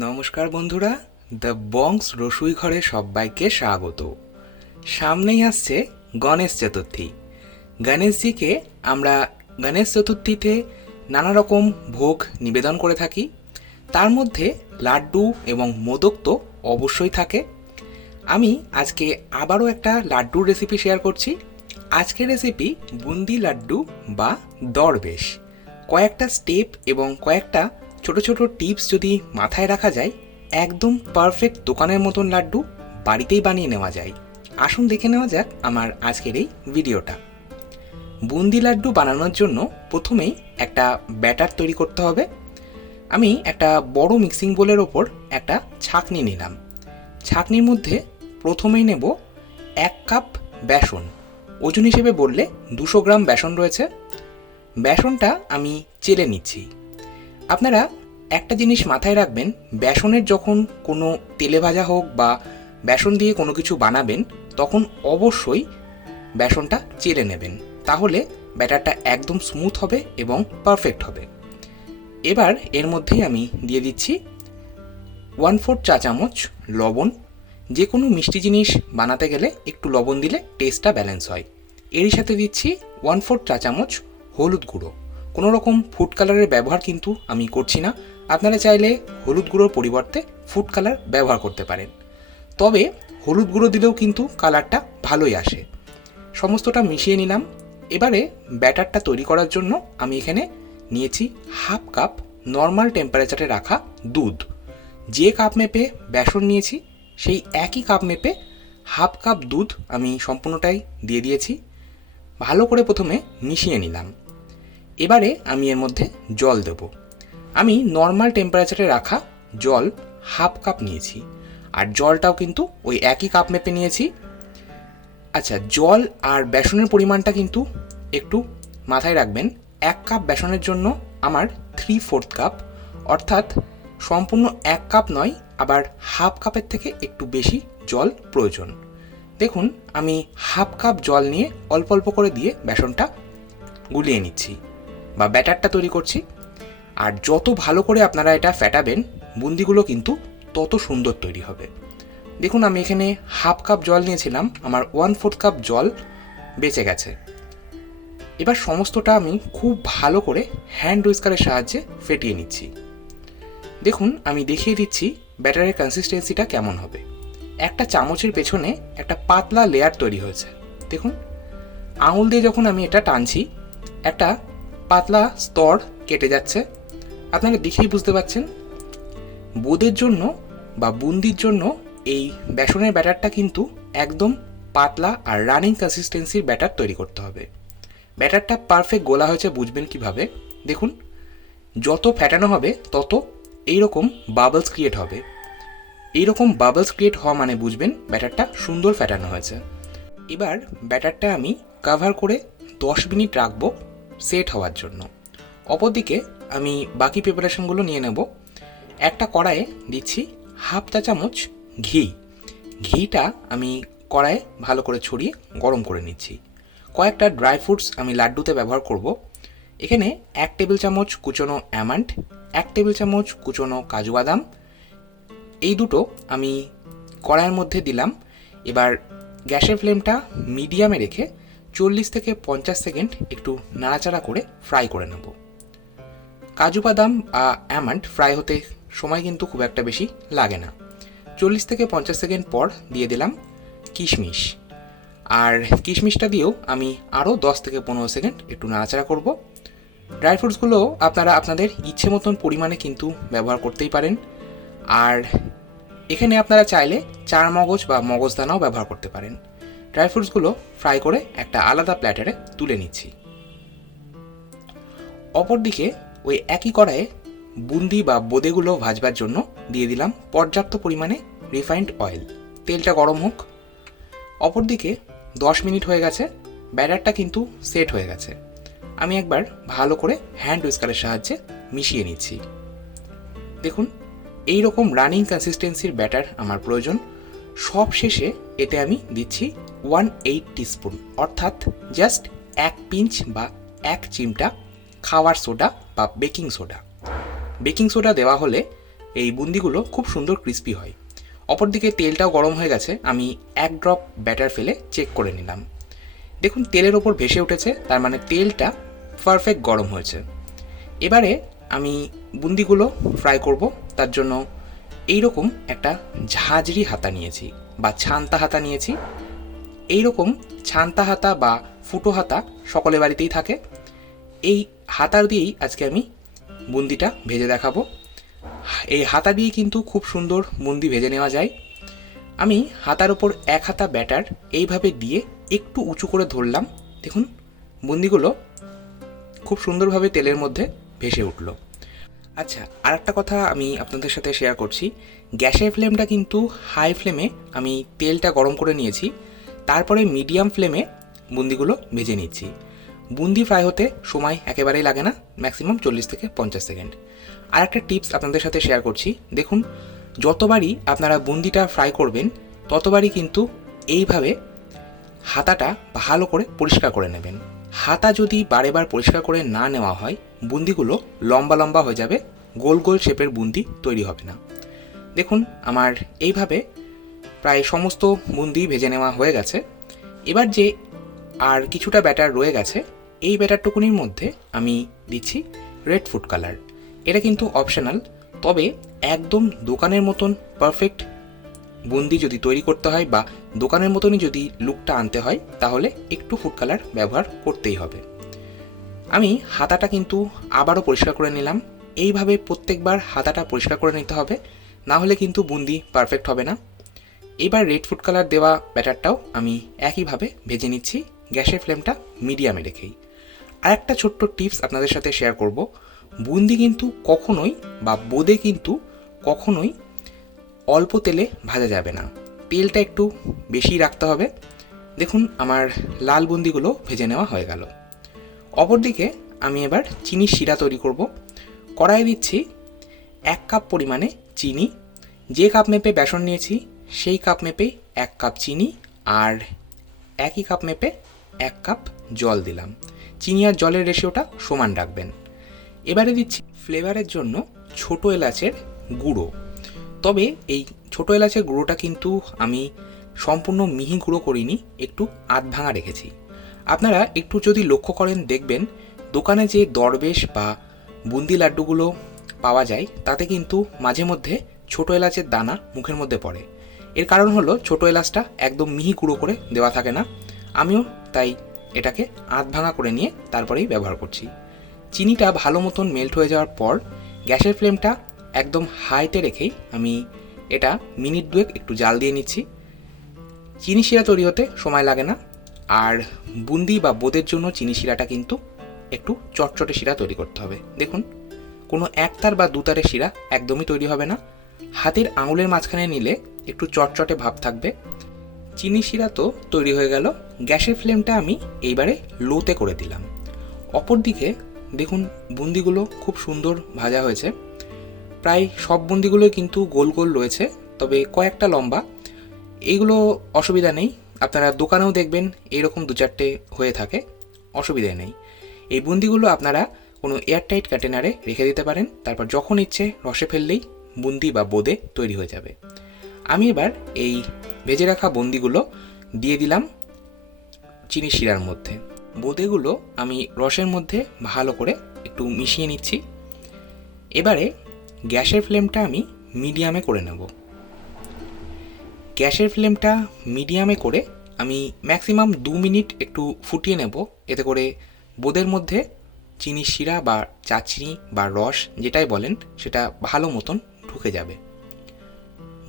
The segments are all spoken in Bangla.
নমস্কার বন্ধুরা, দ্য বংস রসুইঘরে সবাইকে স্বাগত। সামনেই আসছে গণেশ চতুর্থী। গণেশজিকে আমরা গণেশ চতুর্থীতে নানা রকম ভোগ নিবেদন করে থাকি। তার মধ্যে লাড্ডু এবং মোদক তো অবশ্যই থাকে। আমি আজকে আবারও একটা লাড্ডুর রেসিপি শেয়ার করছি। আজকের রেসিপি বুন্দি লাড্ডু বা দরবেশ। কয়েকটা স্টেপ এবং কয়েকটা ছোট ছোট টিপস যদি মাথায় রাখা যায়, একদম পারফেক্ট দোকানের মতন লাড্ডু বাড়িতেই বানিয়ে নেওয়া যায়। আসুন দেখে নেওয়া যাক আমার আজকের এই ভিডিওটা। বুন্দি লাড্ডু বানানোর জন্য প্রথমেই একটা ব্যাটার তৈরি করতে হবে। আমি একটা বড় মিক্সিং বোলের ওপর একটা ছাঁকনি নিলাম। ছাঁকনির মধ্যে প্রথমেই নেব 1 কাপ বেসন। ওজন হিসেবে বললে 200 গ্রাম বেসন রয়েছে। বেসনটা আমি চেলে নিচ্ছি। আপনারা একটা জিনিস মাথায় রাখবেন, বেসনের যখন কোনো তেলে ভাজা হোক বা বেসন দিয়ে কোনো কিছু বানাবেন, তখন অবশ্যই বেসনটা চেলে নেবেন, তাহলে ব্যাটারটা একদম স্মুথ হবে এবং পারফেক্ট হবে। এবার এর মধ্যেই আমি দিয়ে দিচ্ছি 1/4 চা চামচ লবণ। যে কোনো মিষ্টি জিনিস বানাতে গেলে একটু লবণ দিলে টেস্টটা ব্যালেন্স হয়। এরই সাথে দিচ্ছি 1/4 চা চামচ হলুদ গুঁড়ো। কোনো রকম ফুড কালারের ব্যবহার কিন্তু আমি করছি না। আপনারা চাইলে হলুদ গুঁড়োর পরিবর্তে ফুড কালার ব্যবহার করতে পারেন, তবে হলুদ গুঁড়ো দিলেও কিন্তু কালারটা ভালোই আসে। সমস্তটা মিশিয়ে নিলাম। এবারে ব্যাটারটা তৈরি করার জন্য আমি এখানে নিয়েছি 1/2 কাপ নর্মাল টেম্পারেচারে রাখা দুধ। যে কাপ মেপে বেসন নিয়েছি সেই একই কাপ মেপে 1/2 কাপ দুধ আমি সম্পূর্ণটাই দিয়ে দিয়েছি। ভালো করে প্রথমে মিশিয়ে নিলাম। এবারে আমি এর মধ্যে জল দেব। আমি নর্মাল টেম্পারেচারে রাখা জল 1/2 কাপ নিয়েছি, আর জলটাও কিন্তু ওই একই কাপ মেপে নিয়েছি। আচ্ছা, জল আর বেসনের পরিমাণটা কিন্তু একটু মাথায় রাখবেন। 1 কাপ বেসনের জন্য আমার 3/4 কাপ, অর্থাৎ সম্পূর্ণ 1 কাপ নয়, আবার 1/2 কাপের থেকে একটু বেশি জল প্রয়োজন। দেখুন, আমি 1/2 কাপ জল নিয়ে অল্প অল্প করে দিয়ে বেসনটা গুলিয়ে নিচ্ছি বা ব্যাটারটা তৈরি করছি। আর যত ভালো করে আপনারা এটা ফেটাবেন, বুন্দিগুলো কিন্তু তত সুন্দর তৈরি হবে। দেখুন, আমি এখানে 1/2 কাপ জল নিয়েছিলাম, আমার 1/4 কাপ জল বেঁচে গেছে। এবার সমস্তটা আমি খুব ভালো করে হ্যান্ড হুইস্কারের সাহায্যে ফেটিয়ে নিচ্ছি। দেখুন, আমি দেখিয়ে দিচ্ছি ব্যাটারের কনসিস্টেন্সিটা কেমন হবে। একটা চামচের পেছনে একটা পাতলা লেয়ার তৈরি হয়েছে। দেখুন, আঙুল দিয়ে যখন আমি এটা টানছি, একটা পাতলা স্তর কেটে যাচ্ছে। আপনারা দেখেই বুঝতে পারছেন। বোঁদের জন্য বা বুন্দির জন্য এই বেসনের ব্যাটারটা কিন্তু একদম পাতলা আর রানিং কনসিস্টেন্সির ব্যাটার তৈরি করতে হবে। ব্যাটারটা পারফেক্ট গোলা হয়েছে বুঝবেন কিভাবে? দেখুন, যত ফেটানো হবে তত এইরকম বাবলস ক্রিয়েট হবে। এইরকম বাবলস ক্রিয়েট হওয়া মানে বুঝবেন ব্যাটারটা সুন্দর ফেটানো হয়েছে। এবার ব্যাটারটা আমি কভার করে 10 মিনিট রাখবো সেট হওয়ার জন্য। অপরদিকে আমি বাকি প্রিপারেশনগুলো নিয়ে নেব। একটা কড়াইয়ে দিচ্ছি 1/2 চা চামচ ঘি। ঘিটা আমি কড়াইয়ে ভালো করে ছড়িয়ে গরম করে নিচ্ছি। কয়েকটা ড্রাই ফ্রুটস আমি লাড্ডুতে ব্যবহার করব। এখানে 1 টেবিল চামচ কুচনো আমন্ড, 1 টেবিল চামচ কুচনো কাজু বাদাম, এই দুটো আমি কড়াইয়ের মধ্যে দিলাম। এবার গ্যাসের ফ্লেমটা মিডিয়ামে রেখে 40 থেকে 50 সেকেন্ড একটু নাড়াচাড়া করে ফ্রাই করে নেব। কাজু বাদাম বা আমন্ড ফ্রাই হতে সময় কিন্তু খুব একটা বেশি লাগে না। 40 থেকে 50 সেকেন্ড পর দিয়ে দিলাম কিশমিশ, আর কিশমিশটা দিয়েও আমি আরও 10 থেকে 15 সেকেন্ড একটু নাড়াচাড়া করব। ড্রাই ফ্রুটসগুলো আপনারা আপনাদের ইচ্ছে মতন পরিমাণে কিন্তু ব্যবহার করতেই পারেন। আর এখানে আপনারা চাইলে চার মগজ বা মগজদানাও ব্যবহার করতে পারেন। ড্রাই ফ্রুটসগুলো ফ্রাই করে একটা আলাদা প্ল্যাটারে তুলে নিচ্ছি। অপরদিকে ওই একই কড়াইয়ে বুন্দি বা বোঁদেগুলো ভাজবার জন্য দিয়ে দিলাম পর্যাপ্ত পরিমাণে রিফাইন্ড অয়েল। তেলটা গরম হোক। অপরদিকে 10 মিনিট হয়ে গেছে, ব্যাটারটা কিন্তু সেট হয়ে গেছে। আমি একবার ভালো করে হ্যান্ড হুইস্কারের সাহায্যে মিশিয়ে নিচ্ছি। দেখুন, এই রকম রানিং কনসিস্টেন্সির ব্যাটার আমার প্রয়োজন। সব শেষে এতে আমি দিচ্ছি 1/8 টিস্পুন, অর্থাৎ জাস্ট 1 পিঞ্চ বা 1 চিমটা খাওয়ার সোডা বা বেকিং সোডা। বেকিং সোডা দেওয়া হলে এই বুন্দিগুলো খুব সুন্দর ক্রিস্পি হয়। অপরদিকে তেলটাও গরম হয়ে গেছে, আমি 1 ড্রপ ব্যাটার ফেলে চেক করে নিলাম। দেখুন তেলের ওপর ভেসে উঠেছে, তার মানে তেলটা পারফেক্ট গরম হয়েছে। এবারে আমি বুন্দিগুলো ফ্রাই করব। তার জন্য এইরকম একটা ঝাঁঝরি হাতা নিয়েছি বা ছান্তা হাতা নিয়েছি। এইরকম ছান্তা হাতা বা ফুটো হাতা সকলের বাড়িতেই থাকে। এই হাতা দিয়েই আজকে আমি বুন্দিটা ভেজে দেখাবো। এই হাতা দিয়ে কিন্তু খুব সুন্দর বুন্দি ভেজে নেওয়া যায়। আমি হাতার ওপর 1 হাতা ব্যাটার এইভাবে দিয়ে একটু উঁচু করে ধরলাম। দেখুন বুন্দিগুলো খুব সুন্দরভাবে তেলের মধ্যে ভেসে উঠল। আচ্ছা, আর একটা কথা আমি আপনাদের সাথে শেয়ার করছি। গ্যাসের ফ্লেমটা কিন্তু হাই ফ্লেমে আমি তেলটা গরম করে নিয়েছি, তারপরে মিডিয়াম ফ্লেমে বুন্দিগুলো ভেজে নিচ্ছি। বুন্দি ফ্রাই হতে সময় একেবারেই লাগে না, ম্যাক্সিমাম 40 থেকে 50 সেকেন্ড। আর একটা টিপস আপনাদের সাথে শেয়ার করছি। দেখুন যতবারই আপনারা বুন্দিটা ফ্রাই করবেন ততবারই কিন্তু এইভাবে হাতাটা ভালো করে পরিষ্কার করে নেবেন। হাতা যদি বারেবার পরিষ্কার করে না নেওয়া হয় বুন্দিগুলো লম্বা লম্বা হয়ে যাবে, গোল গোল শেপের বুন্দি তৈরি হবে না। দেখুন আমার এইভাবে প্রায় সমস্ত বুন্দি ভেজে নেওয়া হয়ে গেছে। এবার যে আর কিছুটা ব্যাটার রয়ে গেছে, এই ব্যাটারটুকুনির মধ্যে আমি দিচ্ছি রেড ফুড কালার। এটা কিন্তু অপশনাল, তবে একদম দোকানের মতন পারফেক্ট বুন্দি যদি তৈরি করতে হয় বা দোকানের মতনই যদি লুকটা আনতে হয় তাহলে একটু ফুড কালার ব্যবহার করতেই হবে। আমি হাতাটা কিন্তু আবারও পরিষ্কার করে নিলাম। এইভাবে প্রত্যেকবার হাতাটা পরিষ্কার করে নিতে হবে, না হলে কিন্তু বুন্দি পারফেক্ট হবে না। এবার রেড ফুড কালার দেওয়া ব্যাটারটাও আমি একইভাবে ভেজে নিচ্ছি, গ্যাসের ফ্লেমটা মিডিয়ামে রেখেই। আর একটা ছোট্ট টিপস আপনাদের সাথে শেয়ার করব। বুন্দি কিন্তু কখনোই বা বোঁদে কিন্তু কখনোই অল্প তেলে ভাজা যাবে না, তেলটা একটু বেশি রাখতে হবে। দেখুন আমার লাল বুন্দিগুলো ভেজে নেওয়া হয়ে গেল। অপরদিকে আমি এবার চিনির শিরা তৈরি করব। কড়াইয়ে দিচ্ছি 1 কাপ পরিমাণে চিনি। যে কাপ মেপে বেসন নিয়েছি সেই কাপ মেপেই 1 কাপ চিনি, আর একই কাপ মেপে 1 কাপ জল দিলাম। চিনি আর জলের রেশিওটা সমান রাখবেন। এবারে দিচ্ছি ফ্লেভারের জন্য ছোটো এলাচের গুঁড়ো। তবে এই ছোটো এলাচের গুঁড়োটা কিন্তু আমি সম্পূর্ণ মিহি গুঁড়ো করিনি, একটু আধ ভাঙা রেখেছি। আপনারা একটু যদি লক্ষ্য করেন দেখবেন দোকানে যে দরবেশ বা বুন্দি লাড্ডুগুলো পাওয়া যায় তাতে কিন্তু মাঝে মধ্যে ছোটো এলাচের দানা মুখের মধ্যে পড়ে। এর কারণ হলো ছোটো এলাচটা একদম মিহি গুঁড়ো করে দেওয়া থাকে না। আমিও তাই এটাকে আধ ভাঙা করে নিয়ে তারপরেই ব্যবহার করছি। চিনিটা ভালো মতন মেল্ট হয়ে যাওয়ার পর গ্যাসের ফ্লেমটা একদম হাইতে রেখেই আমি এটা মিনিট 2 একটু জাল দিয়ে নিচ্ছি। চিনি শিরা তৈরি হতে সময় লাগে না, আর বুন্দি বা বোঁদের জন্য চিনি শিরাটা কিন্তু একটু চটচটে শিরা তৈরি করতে হবে। দেখুন কোনো একতার বা দুতারের শিরা একদমই তৈরি হবে না, হাতের আঙুলের মাঝখানে নিলে একটু চটচটে ভাব থাকবে। চিনি শিরা তো তৈরি হয়ে গেল। গ্যাসের ফ্লেমটা আমি এইবারে লোতে করে দিলাম। অপরদিকে দেখুন বুন্দিগুলো খুব সুন্দর ভাজা হয়েছে। প্রায় সব বুন্দিগুলোই কিন্তু গোল গোল রয়েছে, তবে কয়েকটা লম্বা। এইগুলো অসুবিধা নেই, আপনারা দোকানেও দেখবেন এরকম 2-4টে হয়ে থাকে, অসুবিধা নেই। এই বুন্দিগুলো আপনারা কোনো এয়ারটাইট কন্টেনারে রেখে দিতে পারেন, তারপর যখন ইচ্ছে রসে ফেললেই বুন্দি বা বোঁদে তৈরি হয়ে যাবে। আমি এবার এই ভেজে রাখা বুন্দিগুলো দিয়ে দিলাম চিনি শিরার মধ্যে। বোঁদেগুলো আমি রসের মধ্যে ভালো করে একটু মিশিয়ে নিচ্ছি। এবারে গ্যাসের ফ্লেমটা আমি মিডিয়ামে করে নেব। গ্যাসের ফ্লেমটা মিডিয়ামে করে আমি ম্যাক্সিমাম 2 মিনিট একটু ফুটিয়ে নেব, এতে করে বোঁদের মধ্যে চিনি শিরা বা চাচিনি বা রস যেটাই বলেন সেটা ভালো মতন ঢুকে যাবে।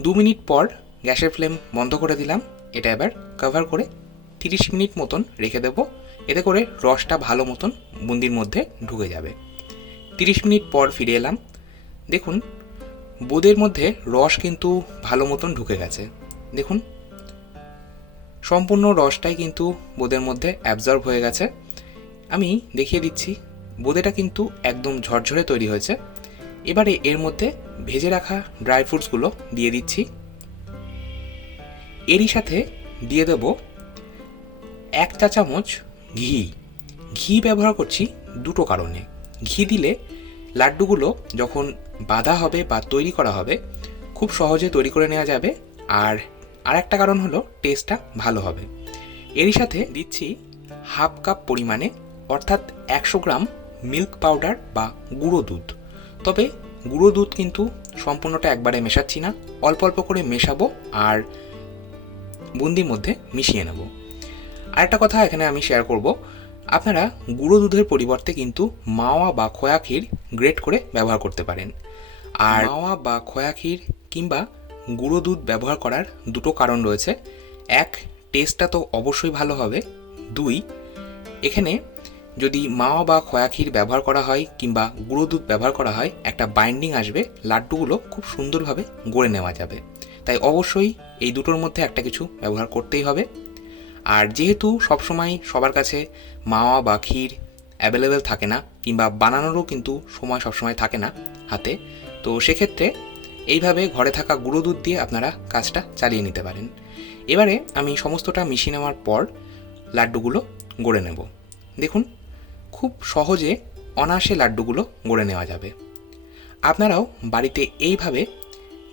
2 মিনিট পর গ্যাসের ফ্লেম বন্ধ করে দিলাম। এটা এবার কভার করে 30 মিনিট মতন রেখে দেব, এতে করে রসটা ভালো মতন বুন্দির মধ্যে ঢুকে যাবে। 30 মিনিট পর ফিরে এলাম। দেখুন বোঁদের মধ্যে রস কিন্তু ভালো মতন ঢুকে গেছে। দেখুন সম্পূর্ণ রসটাই কিন্তু বোঁদের মধ্যে অ্যাবজর্ব হয়ে গেছে। আমি দেখিয়ে দিচ্ছি বোঁদেটা কিন্তু একদম ঝরঝরে তৈরি হয়েছে। এবারে এর মধ্যে ভেজে রাখা ড্রাই ফ্রুটসগুলো দিয়ে দিচ্ছি। এরই সাথে দিয়ে দেব 1 চা চামচ ঘি। ঘি ব্যবহার করছি দুটো কারণে। ঘি দিলে লাড্ডুগুলো যখন বাঁধা হবে বা তৈরি করা হবে খুব সহজে তৈরি করে নেওয়া যাবে। আর আরেকটা কারণ হলো টেস্টটা ভালো হবে। এরই সাথে দিচ্ছি হাফ কাপ পরিমাণে অর্থাৎ 100 গ্রাম মিল্ক পাউডার বা গুঁড়ো দুধ। তবে গুঁড়ো দুধ কিন্তু সম্পূর্ণটা একবারে মেশাচ্ছি না, অল্প অল্প করে মেশাবো আর বুন্দির মধ্যে মিশিয়ে নেব। আরেকটা কথা এখানে আমি শেয়ার করব, আপনারা গুঁড়ো দুধের পরিবর্তে কিন্তু মাওয়া বা খোয়া ক্ষীর গ্রেট করে ব্যবহার করতে পারেন। আর মাওয়া বা খোয়া ক্ষীর কিংবা গুঁড়ো দুধ ব্যবহার করার দুটো কারণ রয়েছে। এক, টেস্টটা তো অবশ্যই ভালো হবে। দুই, এখানে যদি মাওয়া বা খোয়া ক্ষীর ব্যবহার করা হয় কিংবা গুঁড়ো দুধ ব্যবহার করা হয়, একটা বাইন্ডিং আসবে, লাড্ডুগুলো খুব সুন্দরভাবে গড়ে নেওয়া যাবে। তাই অবশ্যই এই দুটোর মধ্যে একটা কিছু ব্যবহার করতেই হবে। আর যেহেতু সবসময় সবার কাছে মাওয়া বা ক্ষীর অ্যাভেলেবেল থাকে না কিংবা বানানোরও কিন্তু সময় সবসময় থাকে না হাতে, তো সেক্ষেত্রে এইভাবে ঘরে থাকা গুঁড়ো দুধ দিয়ে আপনারা কাজটা চালিয়ে নিতে পারেন। এবারে আমি সমস্তটা মিশিয়ে নেওয়ার পর লাড্ডুগুলো গড়ে নেব। দেখুন, খুব সহজে অনায়াসে লাড্ডুগুলো গড়ে নেওয়া যাবে। আপনারাও বাড়িতে এইভাবে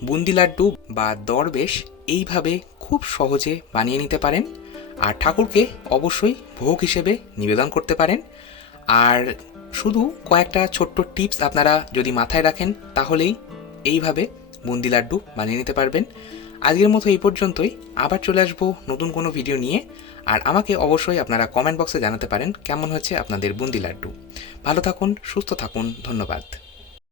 বুন্দি লাড্ডু বা দরবেশ এইভাবে খুব সহজে বানিয়ে নিতে পারেন আর ঠাকুরকে অবশ্যই ভোগ হিসেবে নিবেদন করতে পারেন। আর শুধু কয়েকটা ছোট্ট টিপস আপনারা যদি মাথায় রাখেন তাহলেই এইভাবে বুন্দি লাড্ডু বানিয়ে নিতে পারবেন। আজকের মতো এই পর্যন্তই, আবার চলে আসবো নতুন কোনো ভিডিও নিয়ে। আর আমাকে অবশ্যই আপনারা কমেন্ট বক্সে জানাতে পারেন কেমন হচ্ছে আপনাদের বুন্দি লাড্ডু। ভালো থাকুন, সুস্থ থাকুন, ধন্যবাদ।